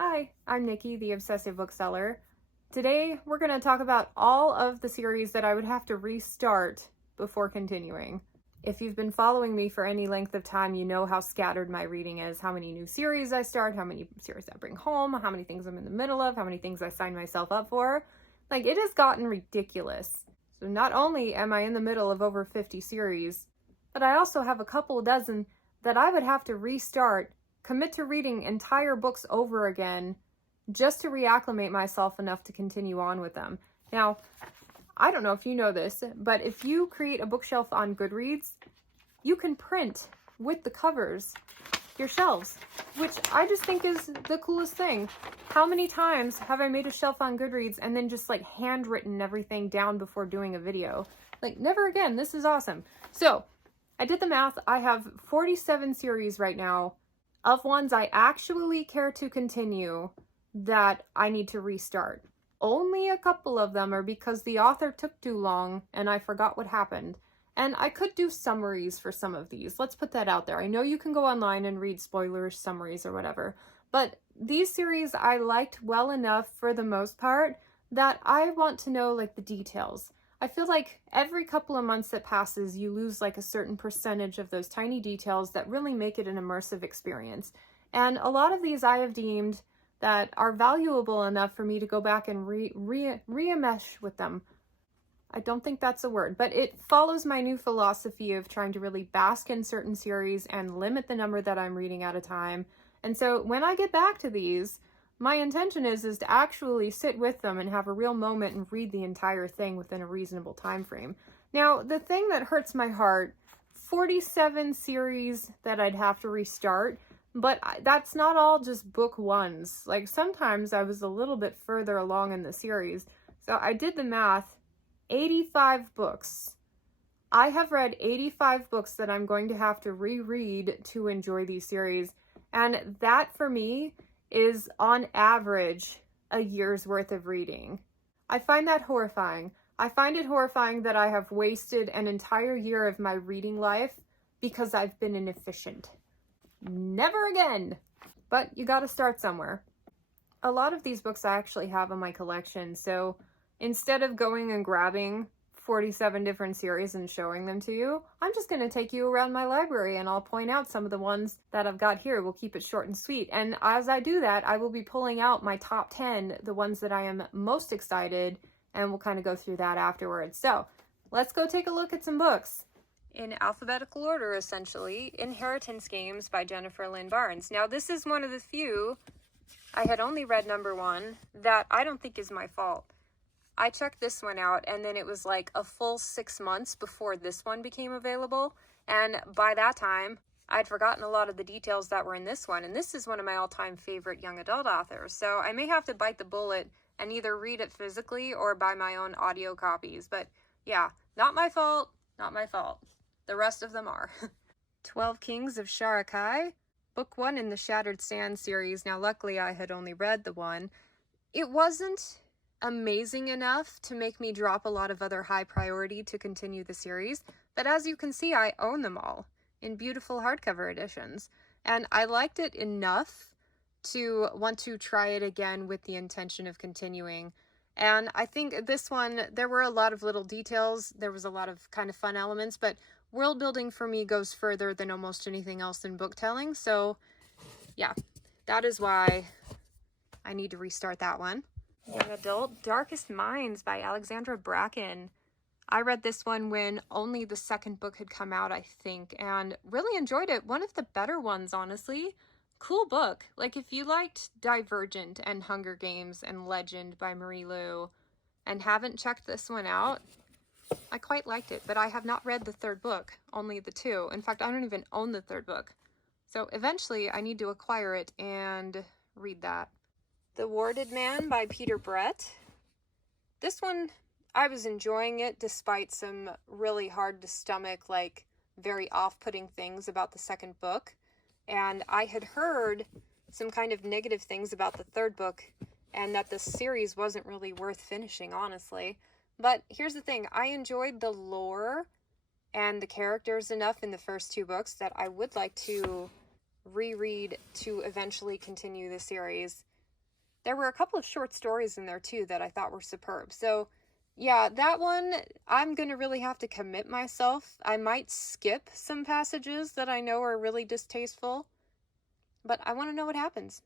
Hi, I'm Nikki, the Obsessive Bookseller. Today, we're going to talk about all of the series that I would have to restart before continuing. If you've been following me for any length of time, you know how scattered my reading is, how many new series I start, how many series I bring home, how many things I'm in the middle of, how many things I sign myself up for. Like, it has gotten ridiculous. So not only am I in the middle of over 50 series, but I also have a couple dozen that I would have to restart, commit to reading entire books over again just to reacclimate myself enough to continue on with them. Now, I don't know if you know this, but if you create a bookshelf on Goodreads, you can print with the covers your shelves, which I just think is the coolest thing. How many times have I made a shelf on Goodreads and then just like handwritten everything down before doing a video? Like, never again. This is awesome. So I did the math. I have 47 series right now of ones I actually care to continue that I need to restart. Only a couple of them are because the author took too long and I forgot what happened. And I could do summaries for some of these. Let's put that out there. I know you can go online and read spoilers, summaries, or whatever. But these series I liked well enough for the most part that I want to know like the details. I feel like every couple of months that passes, you lose like a certain percentage of those tiny details that really make it an immersive experience. And a lot of these I have deemed that are valuable enough for me to go back and re-enmesh with them. I don't think that's a word, but it follows my new philosophy of trying to really bask in certain series and limit the number that I'm reading at a time. And so when I get back to these, my intention is to actually sit with them and have a real moment and read the entire thing within a reasonable time frame. Now, the thing that hurts my heart, 47 series that I'd have to restart, but that's not all just book ones. Like, sometimes I was a little bit further along in the series. So I did the math, 85 books. I have read 85 books that I'm going to have to reread to enjoy these series. And that for me is on average a year's worth of reading. I find that horrifying. I find it horrifying that I have wasted an entire year of my reading life because I've been inefficient. Never again! But you gotta start somewhere. A lot of these books I actually have in my collection, so instead of going and grabbing 47 different series and showing them to you, I'm just going to take you around my library and I'll point out some of the ones that I've got here. We'll keep it short and sweet. And as I do that, I will be pulling out my top 10, the ones that I am most excited, and we'll kind of go through that afterwards. So let's go take a look at some books. In alphabetical order, essentially, Inheritance Games by Jennifer Lynn Barnes. Now, this is one of the few, I had only read number 1, that I don't think is my fault. I checked this one out, and then it was like a full 6 months before this one became available. And by that time, I'd forgotten a lot of the details that were in this one. And this is one of my all-time favorite young adult authors. So I may have to bite the bullet and either read it physically or buy my own audio copies. But yeah, not my fault, not my fault. The rest of them are. 12 Kings of Sharakai, book 1 in the Shattered Sand series. Now, luckily, I had only read the one. It wasn't amazing enough to make me drop a lot of other high priority to continue the series, but as you can see, I own them all in beautiful hardcover editions, and I liked it enough to want to try it again with the intention of continuing. And I think this one, there were a lot of little details, there was a lot of kind of fun elements, but world building for me goes further than almost anything else in book telling, so yeah, that is why I need to restart that one. Young adult, Darkest Minds by Alexandra Bracken. I read this one when only the second book had come out, I think, and really enjoyed it. One of the better ones, honestly. Cool book. Like, if you liked Divergent and Hunger Games and Legend by Marie Lu and haven't checked this one out, I quite liked it, but I have not read the third book, only the 2. In fact, I don't even own the third book. So eventually I need to acquire it and read that. The Warded Man by Peter Brett. This one, I was enjoying it despite some really hard to stomach, like very off-putting things about the second book. And I had heard some kind of negative things about the third book and that the series wasn't really worth finishing, honestly. But here's the thing, I enjoyed the lore and the characters enough in the first 2 books that I would like to reread to eventually continue the series. There were a couple of short stories in there too that I thought were superb. So yeah, that one, I'm going to really have to commit myself. I might skip some passages that I know are really distasteful, but I want to know what happens.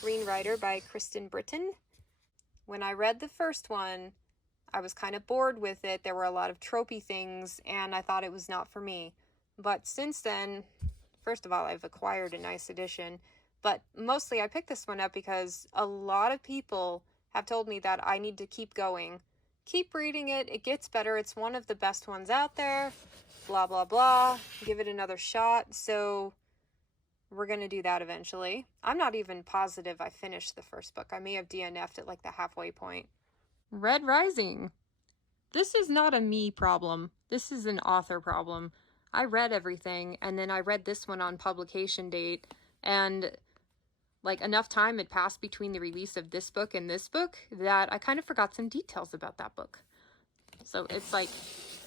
Green Rider by Kristen Britton. When I read the first one, I was kind of bored with it. There were a lot of tropey things, and I thought it was not for me. But since then, first of all, I've acquired a nice edition, but mostly I picked this one up because a lot of people have told me that I need to keep going. Keep reading it. It gets better. It's one of the best ones out there. Blah, blah, blah. Give it another shot. So we're going to do that eventually. I'm not even positive I finished the first book. I may have DNF'd at like the halfway point. Red Rising. This is not a me problem. This is an author problem. I read everything, and then I read this one on publication date, and like enough time had passed between the release of this book and this book that I kind of forgot some details about that book. So it's like,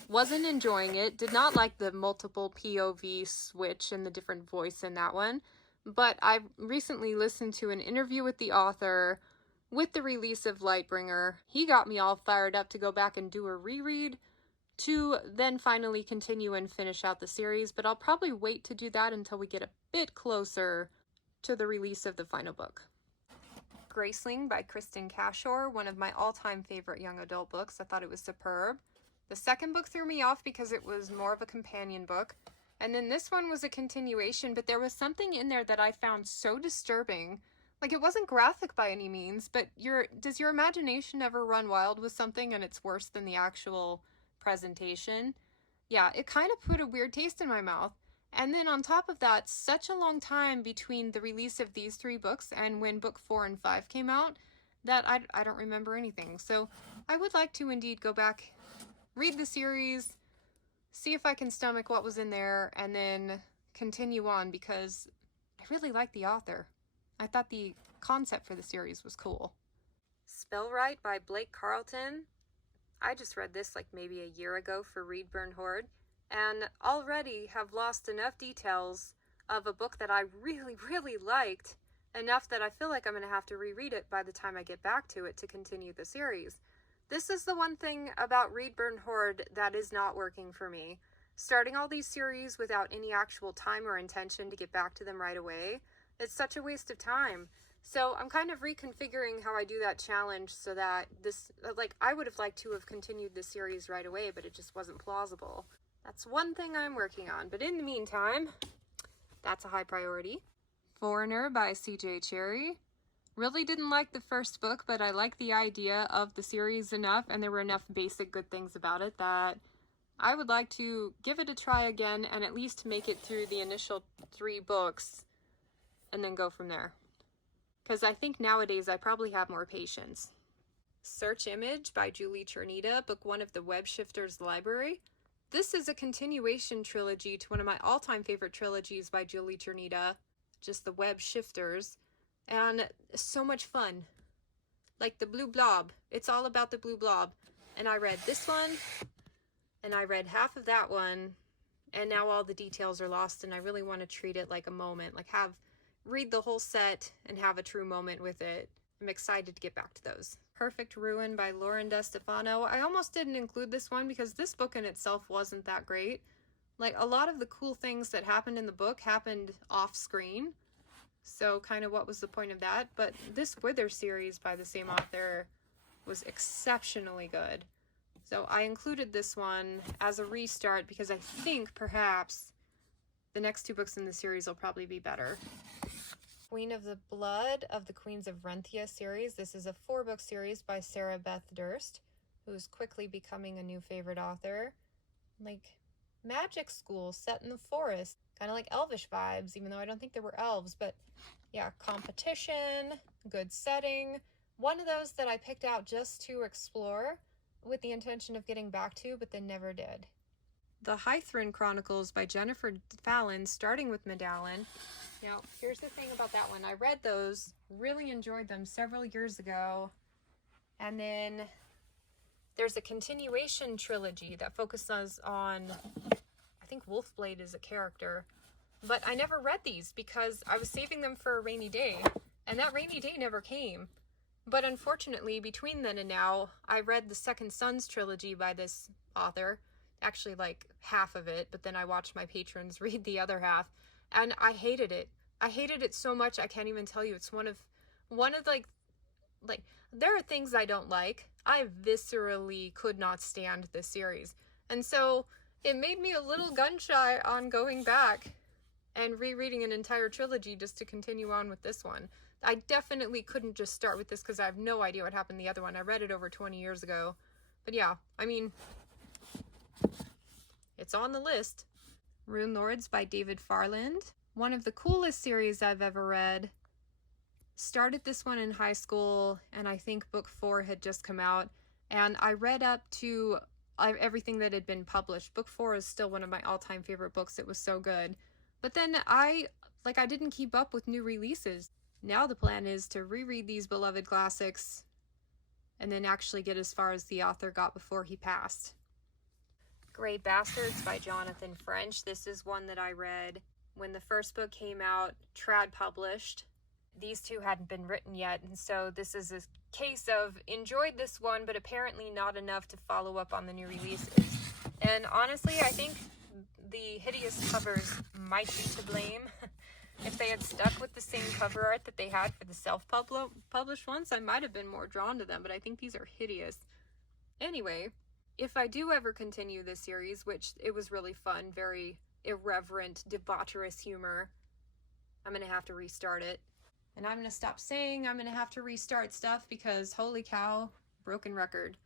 wasn't enjoying it, did not like the multiple POV switch and the different voice in that one, but I recently listened to an interview with the author with the release of Lightbringer. He got me all fired up to go back and do a reread to then finally continue and finish out the series, but I'll probably wait to do that until we get a bit closer to the release of the final book. Graceling by Kristen Cashore, one of my all-time favorite young adult books. I thought it was superb. The second book threw me off because it was more of a companion book, and then this one was a continuation, but there was something in there that I found so disturbing. Like, it wasn't graphic by any means, but does your imagination ever run wild with something and it's worse than the actual presentation? Yeah, it kind of put a weird taste in my mouth. And then on top of that, such a long time between the release of these 3 books and when book 4 and 5 came out that I don't remember anything. So I would like to indeed go back, read the series, see if I can stomach what was in there, and then continue on because I really like the author. I thought the concept for the series was cool. Spellwright by Blake Carlton. I just read this like maybe a year ago for Read Burn Hoard, and already have lost enough details of a book that I really, really liked, enough that I feel like I'm going to have to reread it by the time I get back to it to continue the series. This is the one thing about Read Burn Hoard that is not working for me. Starting all these series without any actual time or intention to get back to them right away, it's such a waste of time. So I'm kind of reconfiguring how I do that challenge so that this, like, I would have liked to have continued this series right away, but it just wasn't plausible. That's one thing I'm working on, but in the meantime, that's a high priority. Foreigner by C.J. Cherryh. Really didn't like the first book, but I like the idea of the series enough, and there were enough basic good things about it that I would like to give it a try again and at least make it through the initial 3 books and then go from there. Because I think nowadays I probably have more patience. Search Image by Julie Chernita, book 1 of the Web Shifters Library. This is a continuation trilogy to one of my all-time favorite trilogies by Julie Chernita, just the Web Shifters, and so much fun. Like the Blue Blob. It's all about the Blue Blob. And I read this one, and I read half of that one, and now all the details are lost, and I really want to treat it like a moment, like read the whole set and have a true moment with it. I'm excited to get back to those. Perfect Ruin by Lauren DeStefano. I almost didn't include this one because this book in itself wasn't that great. Like, a lot of the cool things that happened in the book happened off screen. So kind of what was the point of that? But this Wither series by the same author was exceptionally good. So I included this one as a restart because I think perhaps the next 2 books in the series will probably be better. Queen of the Blood of the Queens of Renthia series. This is a 4-book series by Sarah Beth Durst, who's quickly becoming a new favorite author. Like, magic school set in the forest. Kind of like elvish vibes, even though I don't think there were elves. But yeah, competition, good setting. One of those that I picked out just to explore with the intention of getting back to, but then never did. The Hythren Chronicles by Jennifer Fallon, starting with Medallion. Now, here's the thing about that one. I read those, really enjoyed them several years ago, and then there's a continuation trilogy that focuses on, I think Wolfblade is a character, but I never read these because I was saving them for a rainy day, And that rainy day never came. But unfortunately, between then and now, I read the Second Sons trilogy by this author. Actually, like half of it, but then I watched my patrons read the other half, and I hated it. I hated it so much I can't even tell you. It's one of like there are things I don't like. I viscerally could not stand this series. And so it made me a little gun shy on going back and rereading an entire trilogy just to continue on with this one. I definitely couldn't just start with this because I have no idea what happened in the other one. I read it over 20 years ago. But yeah, I mean, it's on the list. Rune Lords by David Farland. One of the coolest series I've ever read. Started this one in high school, and I think book 4 had just come out. And I read up to everything that had been published. Book 4 is still one of my all-time favorite books. It was so good. But then I didn't keep up with new releases. Now the plan is to reread these beloved classics and then actually get as far as the author got before he passed. Grey Bastards by Jonathan French. This is one that I read when the first book came out, Trad published. These two hadn't been written yet, and so this is a case of enjoyed this one, but apparently not enough to follow up on the new releases. And honestly, I think the hideous covers might be to blame. If they had stuck with the same cover art that they had for the self-published ones, I might have been more drawn to them, but I think these are hideous. Anyway, if I do ever continue this series, which it was really fun, very irreverent, debaucherous humor, I'm going to have to restart it. And I'm going to stop saying I'm going to have to restart stuff because, holy cow, broken record.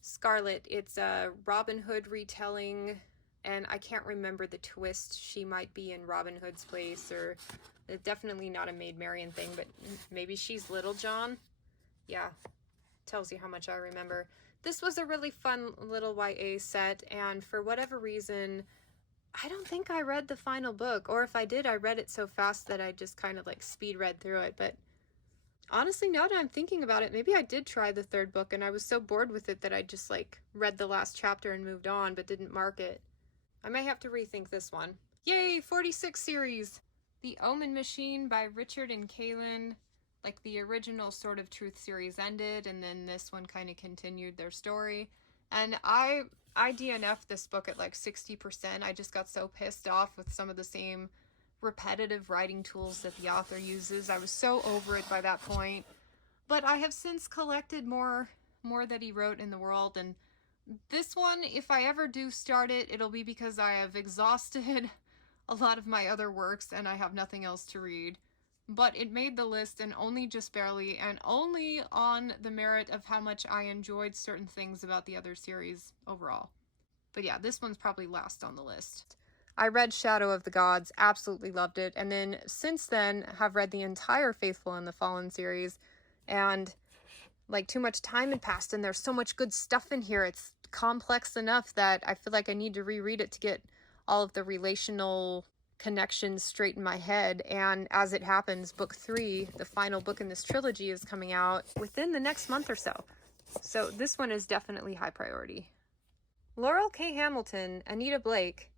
Scarlet, it's a Robin Hood retelling, and I can't remember the twist. She might be in Robin Hood's place, or definitely not a Maid Marian thing, but maybe she's Little John. Yeah, tells you how much I remember. This was a really fun little YA set, and for whatever reason, I don't think I read the final book, or if I did, I read it so fast that I just kind of like speed read through it. But honestly, now that I'm thinking about it, maybe I did try the third book and I was so bored with it that I just like read the last chapter and moved on, but didn't mark it. I may have to rethink this one. Yay, 46 series! The Omen Machine by Richard and Kaylin. Like the original Sword of Truth series ended, and then this one kind of continued their story. And I DNF'd this book at like 60%. I just got so pissed off with some of the same repetitive writing tools that the author uses. I was so over it by that point. But I have since collected more that he wrote in the world, and this one, if I ever do start it, it'll be because I have exhausted a lot of my other works and I have nothing else to read. But it made the list, and only just barely, and only on the merit of how much I enjoyed certain things about the other series overall. But yeah, this one's probably last on the list. I read Shadow of the Gods, absolutely loved it, and then since then have read the entire Faithful and the Fallen series, and like too much time had passed and there's so much good stuff in here. It's complex enough that I feel like I need to reread it to get all of the relational connections straight in my head. And as it happens, book 3, the final book in this trilogy, is coming out within the next month or so. So this one is definitely high priority. Laurel K. Hamilton, Anita Blake.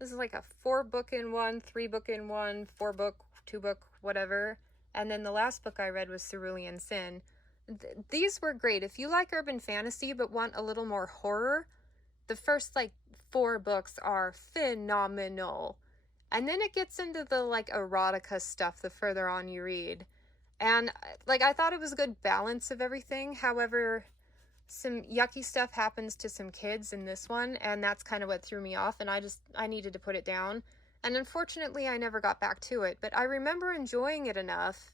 This is like a 4-book in one, 3-book in one, 4-book, 2-book, whatever. And then the last book I read was Cerulean Sin. These were great. If you like urban fantasy but want a little more horror, the first like 4 books are phenomenal. And then it gets into the like erotica stuff the further on you read. And like I thought it was a good balance of everything. However, some yucky stuff happens to some kids in this one, and that's kind of what threw me off, and I needed to put it down. And unfortunately, I never got back to it, but I remember enjoying it enough.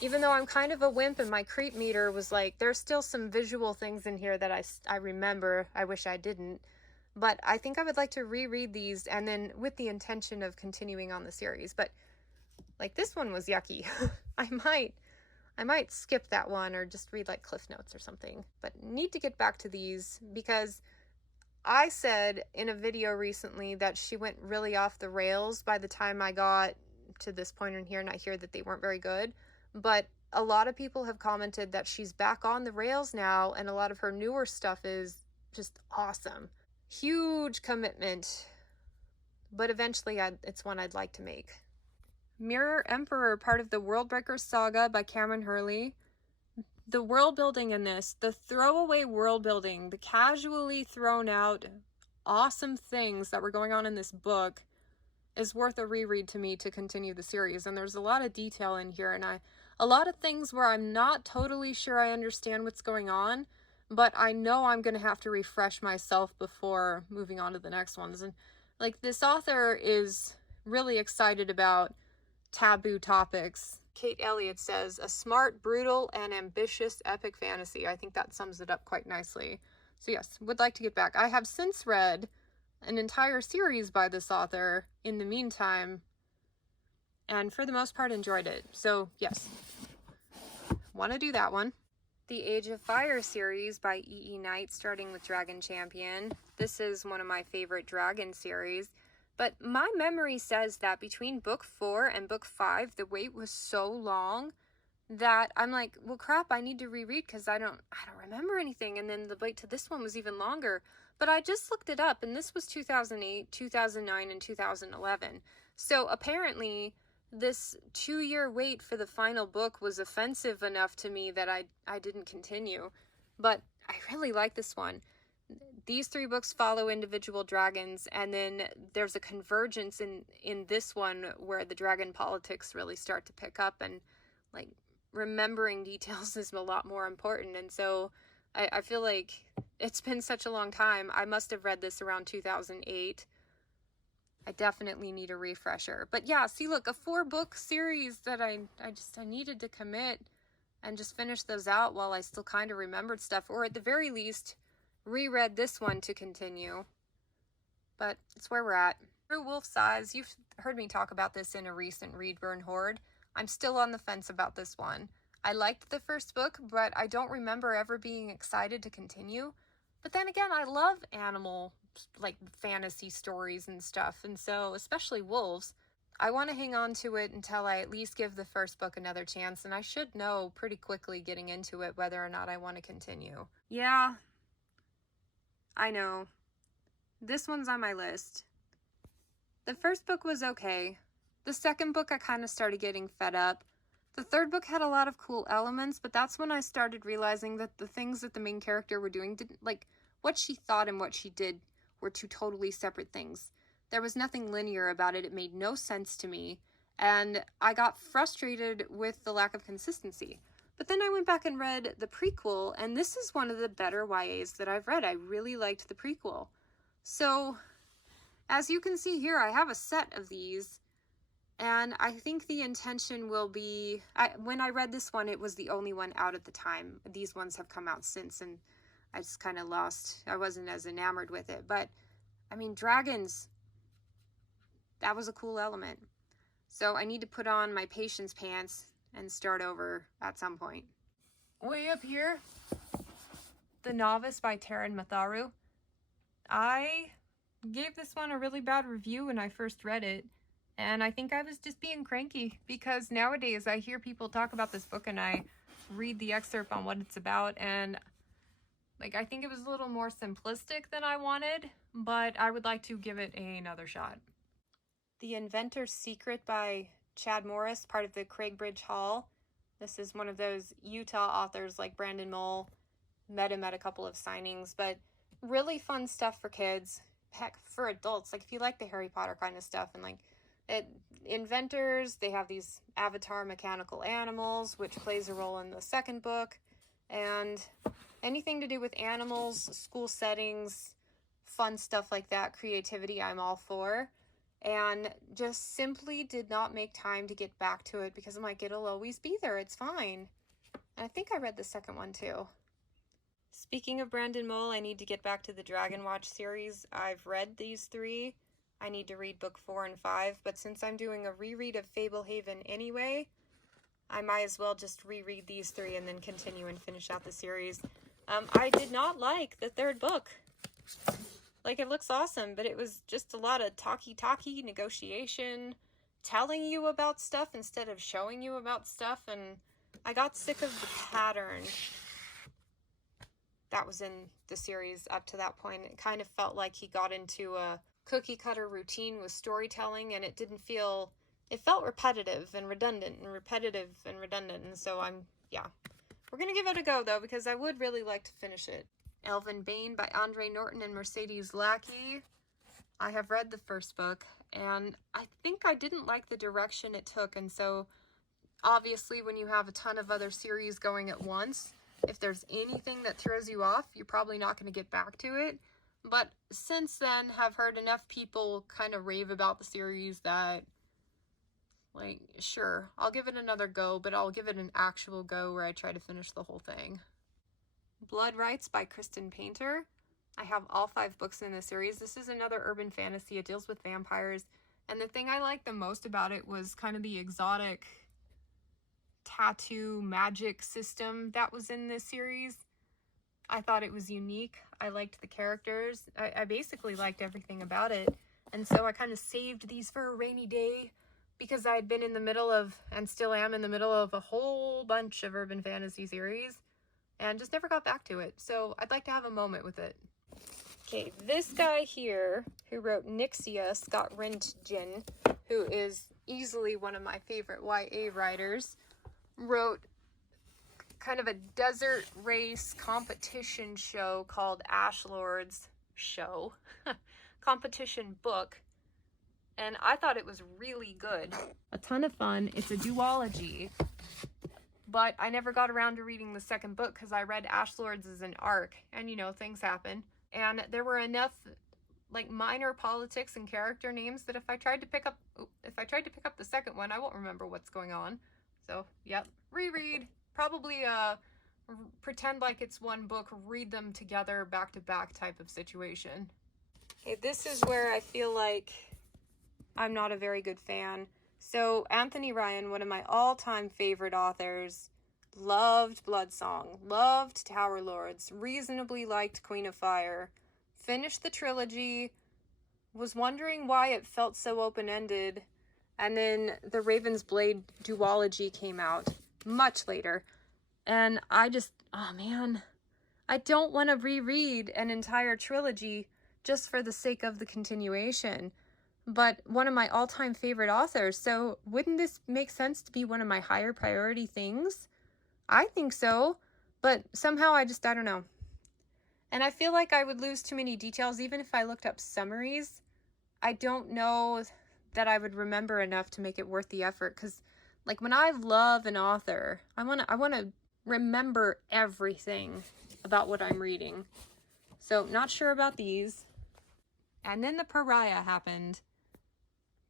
Even though I'm kind of a wimp and my creep meter was like, there's still some visual things in here that I remember. I wish I didn't. But I think I would like to reread these, and then with the intention of continuing on the series. But like this one was yucky. I might skip that one or just read like Cliff Notes or something. But need to get back to these because I said in a video recently that she went really off the rails by the time I got to this point in here, and I hear that they weren't very good. But a lot of people have commented that she's back on the rails now, and a lot of her newer stuff is just awesome. Huge commitment, but eventually it's one I'd like to make. Mirror Emperor, part of the Worldbreaker saga by Cameron Hurley. The world building in this, the throwaway world building, the casually thrown out awesome things that were going on in this book is worth a reread to me to continue the series. And there's a lot of detail in here, and a lot of things where I'm not totally sure I understand what's going on, but I know I'm going to have to refresh myself before moving on to the next ones. And like, this author is really excited about taboo topics. Kate Elliott says, a smart, brutal, and ambitious epic fantasy. I think that sums it up quite nicely. So yes, would like to get back. I have since read an entire series by this author in the meantime, and for the most part enjoyed it. So yes, want to do that one. The Age of Fire series by E.E. Knight, starting with Dragon Champion. This is one of my favorite dragon series. But my memory says that between book 4 and book 5, the wait was so long that I'm like, well, crap, I need to reread because I don't remember anything. And then the wait to this one was even longer. But I just looked it up, and this was 2008, 2009, and 2011. So apparently this 2-year wait for the final book was offensive enough to me that I didn't continue. But I really like this one. These 3 books follow individual dragons, and then there's a convergence in this one where the dragon politics really start to pick up, and like remembering details is a lot more important. And so I feel like it's been such a long time. I must have read this around 2008. I definitely need a refresher. But yeah, see, look, a 4-book series that I needed to commit and just finish those out while I still kind of remembered stuff, or at the very least reread this one to continue. But it's where we're at. True Wolf's Eyes, you've heard me talk about this in a recent Read Burn Hoard. I'm still on the fence about this one. I liked the first book, but I don't remember ever being excited to continue. But then again, I love animal, like, fantasy stories and stuff, and so, especially wolves, I want to hang on to it until I at least give the first book another chance, and I should know pretty quickly getting into it whether or not I want to continue. Yeah, I know. This one's on my list. The first book was okay. The second book I kind of started getting fed up. The third book had a lot of cool elements, but that's when I started realizing that the things that the main character were doing didn't, like, what she thought and what she did were 2 totally separate things. There was nothing linear about it. It made no sense to me, and I got frustrated with the lack of consistency. But then I went back and read the prequel, and this is one of the better YAs that I've read. I really liked the prequel. So, as you can see here, I have a set of these, and I think the intention will be, when I read this one, it was the only one out at the time. These ones have come out since, and I just kind of lost, I wasn't as enamored with it. But, I mean, dragons, that was a cool element. So I need to put on my patience pants and start over at some point. Way up here, The Novice by Taryn Matharu. I gave this one a really bad review when I first read it, and I think I was just being cranky because nowadays I hear people talk about this book and I read the excerpt on what it's about, and like, I think it was a little more simplistic than I wanted, but I would like to give it another shot. The Inventor's Secret by Chad Morris, part of the Craigbridge Hall. This is one of those Utah authors like Brandon Mull. Met him at a couple of signings, but really fun stuff for kids. Heck, for adults, like if you like the Harry Potter kind of stuff, and like inventors, they have these avatar mechanical animals, which plays a role in the second book, and anything to do with animals, school settings, fun stuff like that, creativity, I'm all for. And just simply did not make time to get back to it because I'm like, it'll always be there, it's fine. And I think I read the second one too. Speaking of Brandon Mull, I need to get back to the Dragon Watch series. I've read these 3. I need to read book 4 and 5, but since I'm doing a reread of Fablehaven anyway, I might as well just reread these 3 and then continue and finish out the series. I did not like the 3rd book. Like, it looks awesome, but it was just a lot of talky negotiation, telling you about stuff instead of showing you about stuff, and I got sick of the pattern that was in the series up to that point. It kind of felt like he got into a cookie cutter routine with storytelling, and it didn't feel it felt repetitive and redundant and repetitive and redundant, and so yeah. We're gonna give it a go though, because I would really like to finish it. Elvin Bane by Andre Norton and Mercedes Lackey. I have read the first book, and I think I didn't like the direction it took, and so obviously when you have a ton of other series going at once, if there's anything that throws you off, you're probably not going to get back to it. But since then, have heard enough people kind of rave about the series that, like, sure, I'll give it another go, but I'll give it an actual go where I try to finish the whole thing. Blood Rights by Kristen Painter. I have all 5 books in this series. This is another urban fantasy. It deals with vampires. And the thing I liked the most about it was kind of the exotic tattoo magic system that was in this series. I thought it was unique. I liked the characters. I basically liked everything about it. And so I kind of saved these for a rainy day because I had been in the middle of, and still am in the middle of, a whole bunch of urban fantasy series and just never got back to it. So I'd like to have a moment with it. Okay, this guy here who wrote Nixia, Scott Rentgen, who is easily one of my favorite YA writers, wrote kind of a desert race competition show called Ashlord's Show, competition book, and I thought it was really good. A ton of fun. It's a duology, but I never got around to reading the second book because I read Ashlord's as an arc, and you know, things happen. And there were enough like minor politics and character names that if I tried to pick up the second one, I won't remember what's going on. So, yep, reread. Probably pretend like it's one book, read them together back to back type of situation. Okay, this is where I feel like I'm not a very good fan. So Anthony Ryan, one of my all-time favorite authors, loved Bloodsong, loved Tower Lords, reasonably liked Queen of Fire, finished the trilogy, was wondering why it felt so open-ended, and then the Raven's Blade duology came out much later, and I just, oh man, I don't want to reread an entire trilogy just for the sake of the continuation. But one of my all-time favorite authors, so wouldn't this make sense to be one of my higher priority things? I think so, but somehow I don't know. And I feel like I would lose too many details even if I looked up summaries. I don't know that I would remember enough to make it worth the effort, because like when I love an author, I want to remember everything about what I'm reading. So not sure about these. And then The Pariah happened.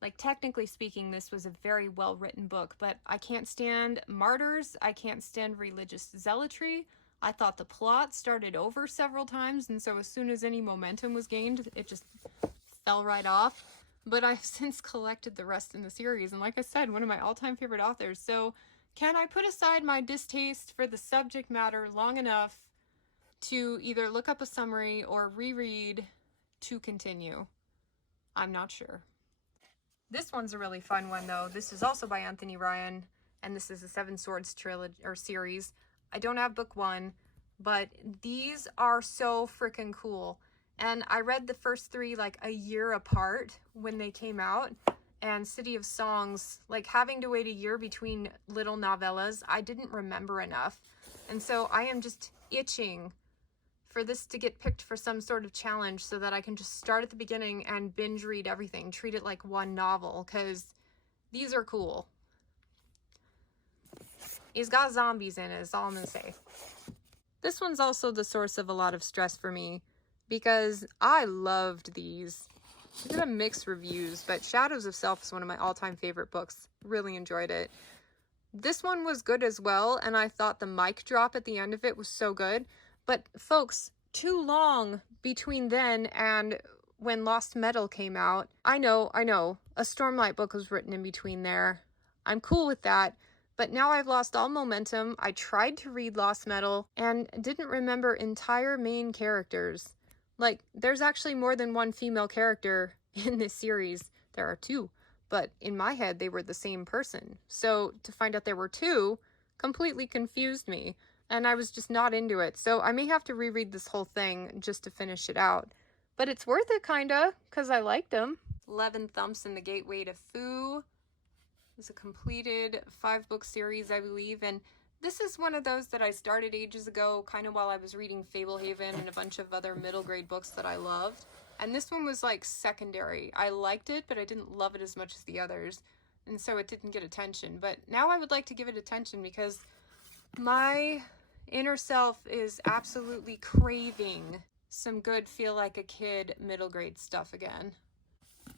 Like, technically speaking, this was a very well-written book, but I can't stand martyrs. I can't stand religious zealotry. I thought the plot started over several times, and so as soon as any momentum was gained, it just fell right off. But I've since collected the rest in the series, and like I said, one of my all-time favorite authors. So can I put aside my distaste for the subject matter long enough to either look up a summary or reread to continue? I'm not sure. This one's a really fun one, though. This is also by Anthony Ryan, and this is a Seven Swords trilogy or series. I don't have book 1, but these are so freaking cool. And I read the first 3 like a year apart when they came out. And City of Songs, like having to wait a year between little novellas, I didn't remember enough. And so I am just itching for this to get picked for some sort of challenge so that I can just start at the beginning and binge read everything, treat it like one novel, because these are cool. He's got zombies in it, is all I'm gonna say. This one's also the source of a lot of stress for me because I loved these. I got mixed reviews, but Shadows of Self is one of my all-time favorite books. Really enjoyed it. This one was good as well, and I thought the mic drop at the end of it was so good. But folks, too long between then and when Lost Metal came out. I know, a Stormlight book was written in between there. I'm cool with that, but now I've lost all momentum. I tried to read Lost Metal and didn't remember entire main characters. Like, there's actually more than one female character in this series. There are 2, but in my head, they were the same person. So to find out there were 2 completely confused me. And I was just not into it. So I may have to reread this whole thing just to finish it out. But it's worth it, kinda, because I liked them. 11 Thumps and the Gateway to Fu. It's a completed 5-book series, I believe, and this is one of those that I started ages ago, kind of while I was reading Fablehaven and a bunch of other middle grade books that I loved. And this one was like secondary. I liked it, but I didn't love it as much as the others, and so it didn't get attention. But now I would like to give it attention because my inner self is absolutely craving some good feel like a kid middle grade stuff again.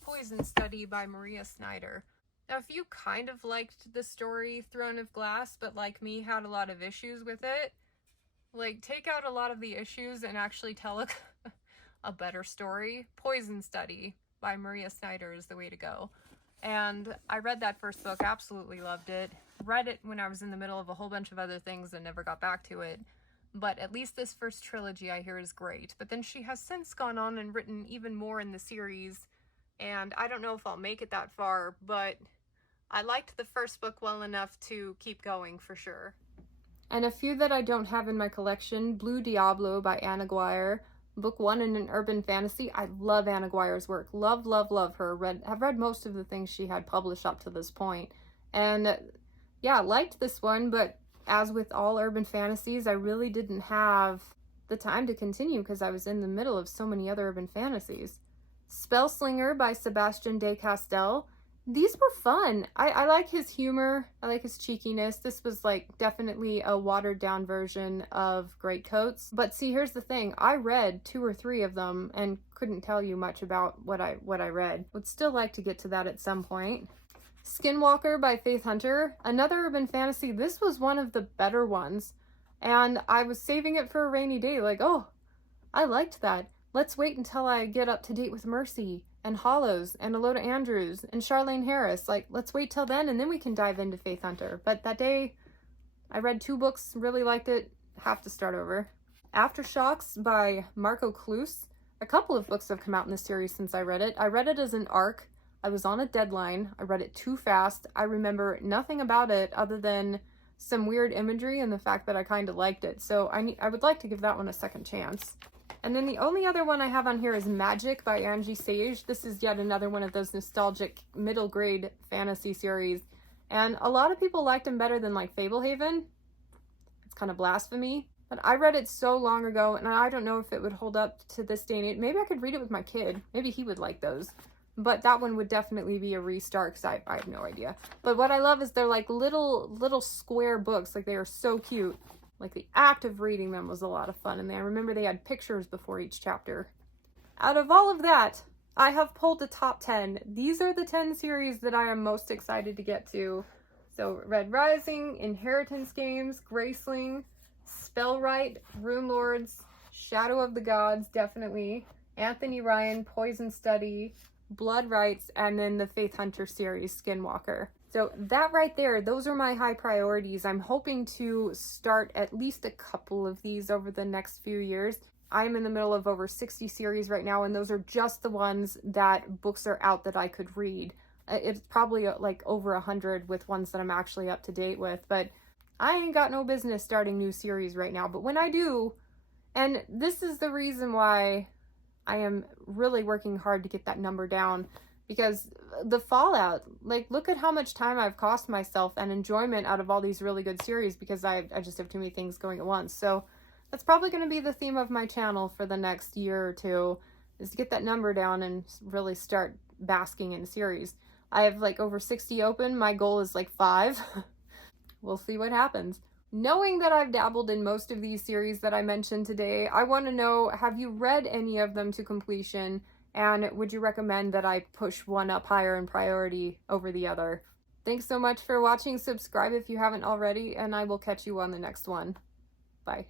Poison Study by Maria Snyder. Now, if you kind of liked the story Throne of Glass, but like me had a lot of issues with it, like take out a lot of the issues and actually tell a better story, Poison Study by Maria Snyder is the way to go. And I read that first book, absolutely loved it. Read it when I was in the middle of a whole bunch of other things and never got back to it. But at least this first trilogy I hear is great. But then she has since gone on and written even more in the series, and I don't know if I'll make it that far, but I liked the first book well enough to keep going for sure. And a few that I don't have in my collection, Blue Diablo by Anna Guire, book 1 in an urban fantasy. I love Anna Guire's work. Love, love, love her. Have read most of the things she had published up to this point. And yeah, liked this one, but as with all urban fantasies, I really didn't have the time to continue because I was in the middle of so many other urban fantasies. Spellslinger by Sebastian de Castell. These were fun. I like his humor. I like his cheekiness. This was like definitely a watered down version of Greatcoats. But see, here's the thing. I read 2 or 3 of them and couldn't tell you much about what I read. Would still like to get to that at some point. Skinwalker by Faith Hunter. Another urban fantasy. This was one of the better ones. And I was saving it for a rainy day. Like, oh, I liked that. Let's wait until I get up to date with Mercy and Hollows and Alota Andrews and Charlaine Harris. Like, let's wait till then and then we can dive into Faith Hunter. But that day, I read 2 books, really liked it, have to start over. Aftershocks by Marco Cluse. A couple of books have come out in this series since I read it. I read it as an arc. I was on a deadline. I read it too fast. I remember nothing about it other than some weird imagery and the fact that I kind of liked it. So I would like to give that one a second chance. And then the only other one I have on here is Magic by Angie Sage. This is yet another one of those nostalgic middle grade fantasy series. And a lot of people liked them better than like Fablehaven. It's kind of blasphemy. But I read it so long ago and I don't know if it would hold up to this day and age. Maybe I could read it with my kid. Maybe he would like those. But that one would definitely be a restart because I have no idea. But what I love is they're like little square books. Like they are so cute. Like the act of reading them was a lot of fun. And I remember they had pictures before each chapter. Out of all of that, I have pulled the top 10. These are the 10 series that I am most excited to get to. So Red Rising, Inheritance Games, Graceling, Spellwright, Rune Lords, Shadow of the Gods, definitely, Anthony Ryan, Poison Study, Blood Rights, and then the Faith Hunter series, Skinwalker. So that right there, those are my high priorities. I'm hoping to start at least a couple of these over the next few years. I'm in the middle of over 60 series right now, and those are just the ones that books are out that I could read. It's probably like over 100 with ones that I'm actually up to date with, but I ain't got no business starting new series right now. But when I do, and this is the reason why I am really working hard to get that number down, because the fallout, like look at how much time I've cost myself and enjoyment out of all these really good series because I just have too many things going at once. So that's probably going to be the theme of my channel for the next year or two, is to get that number down and really start basking in series. I have like over 60 open. My goal is like 5. We'll see what happens. Knowing that I've dabbled in most of these series that I mentioned today, I want to know, have you read any of them to completion? And would you recommend that I push one up higher in priority over the other? Thanks so much for watching. Subscribe if you haven't already, and I will catch you on the next one. Bye.